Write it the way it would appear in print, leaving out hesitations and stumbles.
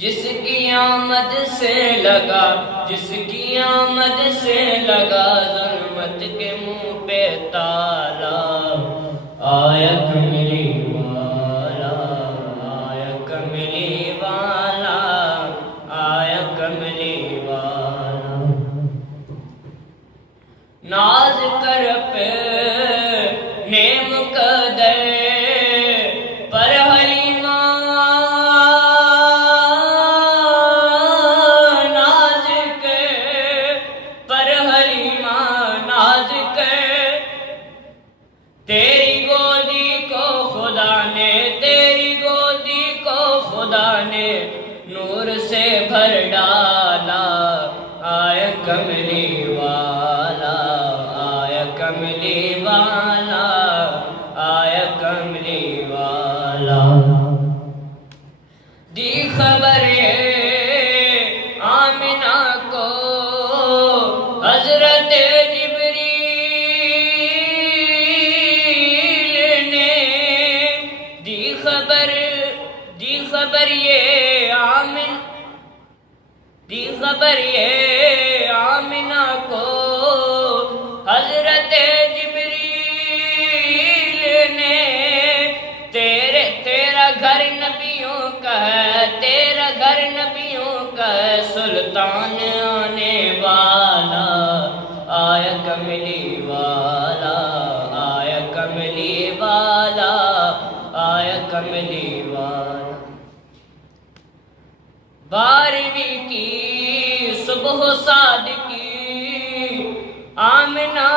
جس کی آمد سے لگا ظلمت کے منہ پہ تالا، آیا کملی والا، آیا کملی والا، آیا کملی والا، ناز کر پہ نیم قدر پر حلیمہ، ناز کے پر حلیمہ، ناز کے تیری گودی کو خدا نے، تیری گودی کو خدا نے نور سے بھر ڈالا، آیا کملی والا، آیا کملی والا، آیا کملی والا، دی خبر آمنہ کو حضرت جبریل نے، دی خبر یہ آمنہ کو حضرت جبریل نے، تیرا گھر نبیوں کا ہے، تیرا گھر نبیوں کا ہے، سلطان آنے والا، آیا کملی والا، آیا کملی والا، آیا کملی والا، 12ویں کی صبح صادقی آمنہ